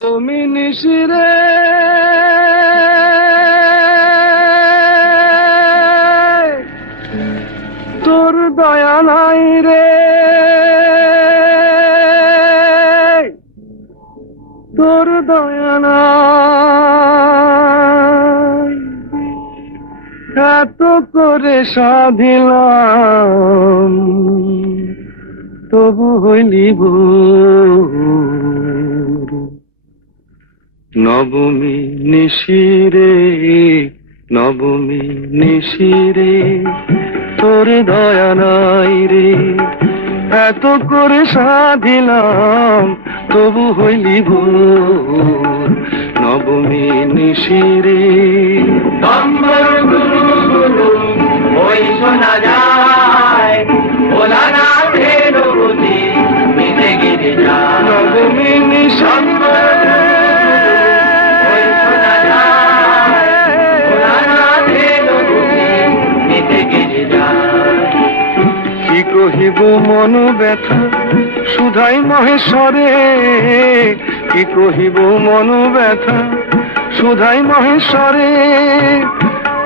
তুমি নিশিরে তোর দয়া নাই রে, তোর দয়া নাই। এত করে সাধিলাম তবু হইলি ভোর। নবমী নিশিরে, নবমী নিশিরে তোর দয়া নাই রে। এত করে সাধিলাম তবু হইলি ভোর। নবমী নিশিরে নম্বর গুরু গুরু ওই শোনা যায়, ওলা না ফেরো বুঝি মিটে গিয়ে যায়। নবমী নিশিরে ওই শোনা যায়, ওলা না ফেরো বুঝি মিটে গিয়ে যায়। কি কহিব মন ব্যথা সুধাই মহেশ্বরে, কি কহিব মন ব্যথা সুধাই মহেশ্বরে।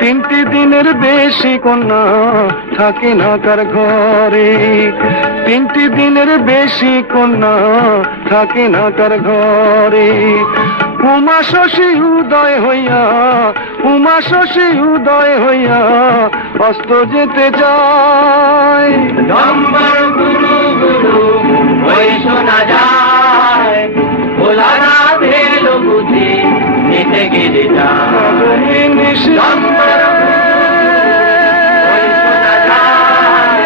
তিনটি দিনের বেশি কন্যা থাকে না কার ঘরে, তিনটি দিনের বেশি কন্যা থাকে না কার ঘরে। উমা শশী উদয় হইয়া, উমা শশী উদয় হইয়া অস্ত যেতে যায়। নম্বর গুরু গুরু ওই শোনা যায়, ওলা না ফেরো বুঝি মিটে গিয়ে যায়। নবমী নিশিরে নম্বর ওই শোনা যায়,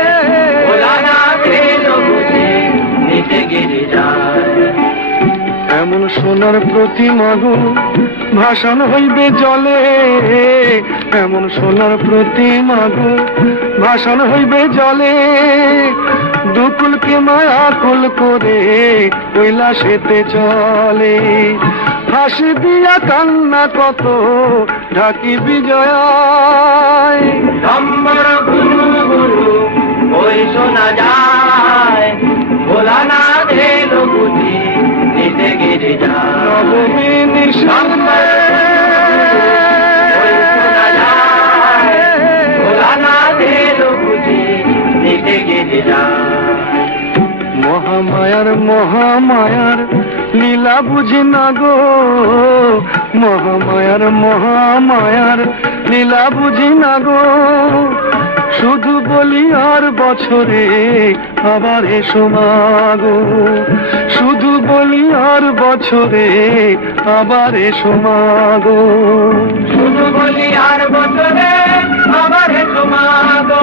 ওলা না ফেরো বুঝি মিটে গিয়ে যায়। এমন সোনার প্রতিমা গো ভাসান হইবে জলে, এমন সোনার প্রতিমা গো ভাসান হইবে জলে। দুকুলকে মায়া কুল করে কৈলাসেতে চলে। হাসি দিয়া কান্না কত ঢাকি বিজয়। নম্বর গুরু গুরু ওই শোনা যায়, ভোলা না ফেরো বুঝি মিটে গিয়ে যায়। নবমী নিশিরে ওই শোনা যায়, ভোলা না ফেরো বুঝি মিটে গিয়ে যায়। মহামায়ার মহামায়ার লীলা বুঝি না গো, মহামায়ার মহামায়ার লীলা বুঝি না গো। শুধু বলি আর বছরে আবার এসো মাগো, শুধু বলি আর বছরে আবার এসো মাগো। শুধু বলি আর বছরে আবার এসো মাগো,